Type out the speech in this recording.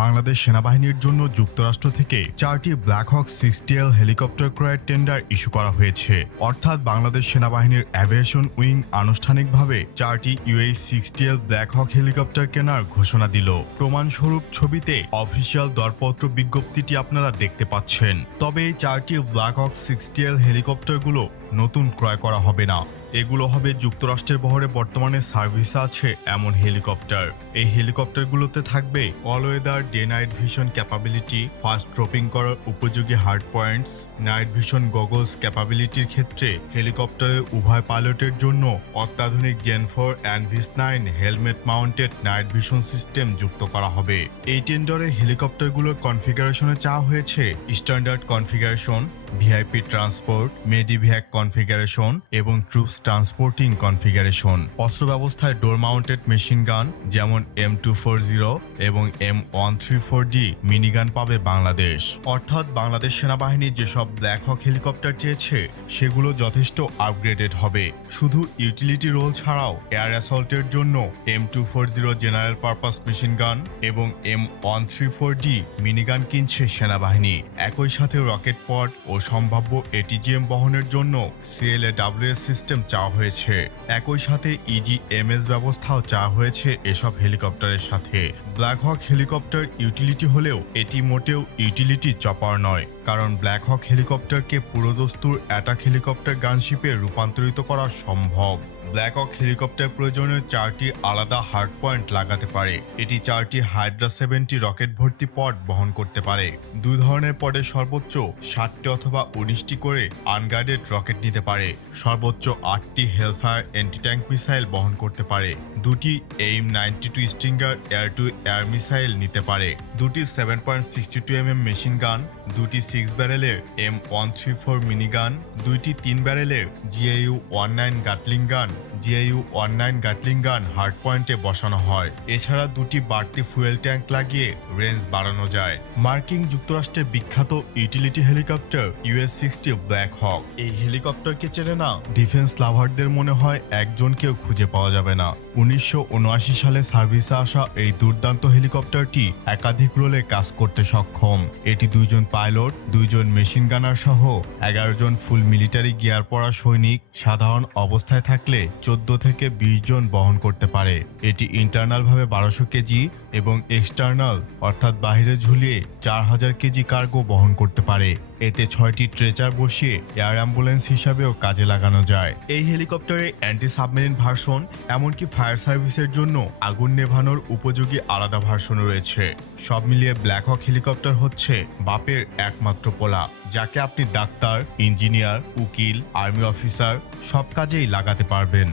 বাংলাদেশ সেনাবাহিনীর জন্য যুক্তরাষ্ট্র থেকে চারটি black hawk sixty L helicopter ক্রয়ের টেন্ডার ইস্যু করা হয়েছে। অর্থাৎ বাংলাদেশ সেনাবাহিনীর অ্যাভিয়েশন উইং আনুষ্ঠানিকভাবে চারটি UAE sixty L black hawk helicopter কেনার ঘোষণা দিল। প্রমাণস্বরূপ ছবিতে অফিসিয়াল দরপত্র বিজ্ঞপ্তিটি আপনারা দেখতে পাচ্ছেন। তবে এই চারটি ব্ল্যাক হক সিক্সটিএল হেলিকপ্টারগুলো নতুন ক্রয় করা হবে না। এগুলো হবে যুক্তরাষ্ট্রের বহরে বর্তমানে সার্ভিস আছে এমন হেলিকপ্টার। এই হেলিকপ্টারগুলোতে থাকবে all weather day night vision capability fast dropping করার উপযোগী hard points night vision goggles ক্যাপাবিলিটির ক্ষেত্রে হেলিকপ্টারের উভয় পাইলটের জন্য অত্যাধুনিক gen four and vis nine helmet mounted night vision system যুক্ত করা হবে। এই টেন্ডারে হেলিকপ্টারগুলোর কনফিগারেশনে চাওয়া হয়েছে standard configuration VIP transport medevac configuration এবং ট্রুপস ট্রান্সপোর্টিং কনফিগারেশন অস্ত্র ব্যবস্থায় ডোর মাউন্টেড মেশিন গান যেমন এম টু ফোর জিরো এবং M one three four D minigun পাবে বাংলাদেশ। অর্থাৎ বাংলাদেশ সেনাবাহিনী যেসব ব্ল্যাক হক হেলিকপ্টার চেয়েছে, সেগুলো যথেষ্ট আপগ্রেডেড হবে। শুধু ইউটিলিটি রোল ছাড়াও এয়ার অ্যাসল্টের জন্য M two four zero general purpose machine gun এবং M one three four D minigun কিনছে সেনাবাহিনী। একই সাথে রকেট পড ও সম্ভাব্য এটিজিএম বহনের জন্য সিএলএ ডাব্লিউএস সিস্টেম চাওয়া হয়েছে। একই সাথে E ইজিএমএস ব্যবস্থাও চাওয়া হয়েছে এসব হেলিকপ্টারের সাথে। ব্ল্যাক হক হেলিকপ্টার ইউটিলিটি হলেও এটি মোটেও ইউটিলিটি চপার নয়। কারণ ব্ল্যাক হক হেলিকপ্টারকে পুরোদস্তুর অ্যাটাক হেলিকপ্টার গানশিপে রূপান্তরিত করা সম্ভব। ব্ল্যাক হক হেলিকপ্টার প্রয়োজনীয় চারটি আলাদা হার্ড পয়েন্ট লাগাতে পারে। এটি চারটি হাইড্রা সেভেনটি রকেট ভর্তি পড বহন করতে পারে। দুই ধরনের পডে সর্বোচ্চ ষাটটি অথবা উনিশটি করে আনগার্ডেড রকেট নিতে পারে। সর্বোচ্চ আটটি হেলফায়ার অ্যান্টি ট্যাঙ্ক মিসাইল বহন করতে পারে। দুটি AIM ninety two Stinger air to air missile নিতে পারে। দুটি seven point sixty two M M machine gun দুটি six ব্যারেলের M one three four mini gun দুইটি তিন ব্যারেলের জিএইউ ওয়ান নাইন গাটলিং গান জিআইইউ ওয়ান নাইন গাটলিং গান হার্ড পয়েন্টে বসানো হয়। এছাড়া দুটি বাড়তি ফুয়েল ট্যাঙ্ক লাগিয়ে রেঞ্জ বাড়ানো যায়। মার্কিন যুক্তরাষ্ট্রের বিখ্যাত utility helicopter US sixty black hawk. এই হেলিকপ্টারকে চেনে না, ডিফেন্স লাভারদের মনে হয় একজনকেও খুঁজে পাওয়া যাবে না। উনিশশো উনআশি সালে সার্ভিসে আসা এই দুর্দান্ত হেলিকপ্টারটি একাধিক রোলে কাজ করতে সক্ষম। এটি দুইজন পাইলট, দুইজন মেশিন গানার সহ এগারো জন ফুল মিলিটারি গিয়ার পরা সৈনিক সাধারণ অবস্থায় থাকলে চোদ্দ থেকে বিশ জন বহন করতে পারে। এটি ইন্টারনাল ভাবে বারোশো কেজি এবং এক্সটার্নাল অর্থাৎ বাইরে ঝুলিয়ে চার হাজার কেজি কার্গো বহন করতে পারে। এতে ছয়টি ট্রেচার বসিয়ে এয়ার অ্যাম্বুলেন্স হিসাবেও কাজে লাগানো যায়। এই হেলিকপ্টারে অ্যান্টি সাবমেরিন ভার্সন এমনকি ফায়ার সার্ভিসের জন্য আগুন নেভানোর উপযোগী আলাদা ভার্সন রয়েছে। সব মিলিয়ে ব্ল্যাক হক হেলিকপ্টার হচ্ছে বাপের একমাত্র পোলা, যাকে আপনি ডাক্তার ইঞ্জিনিয়ার উকিল আর্মি অফিসার সব কাজেই লাগাতে পারবেন।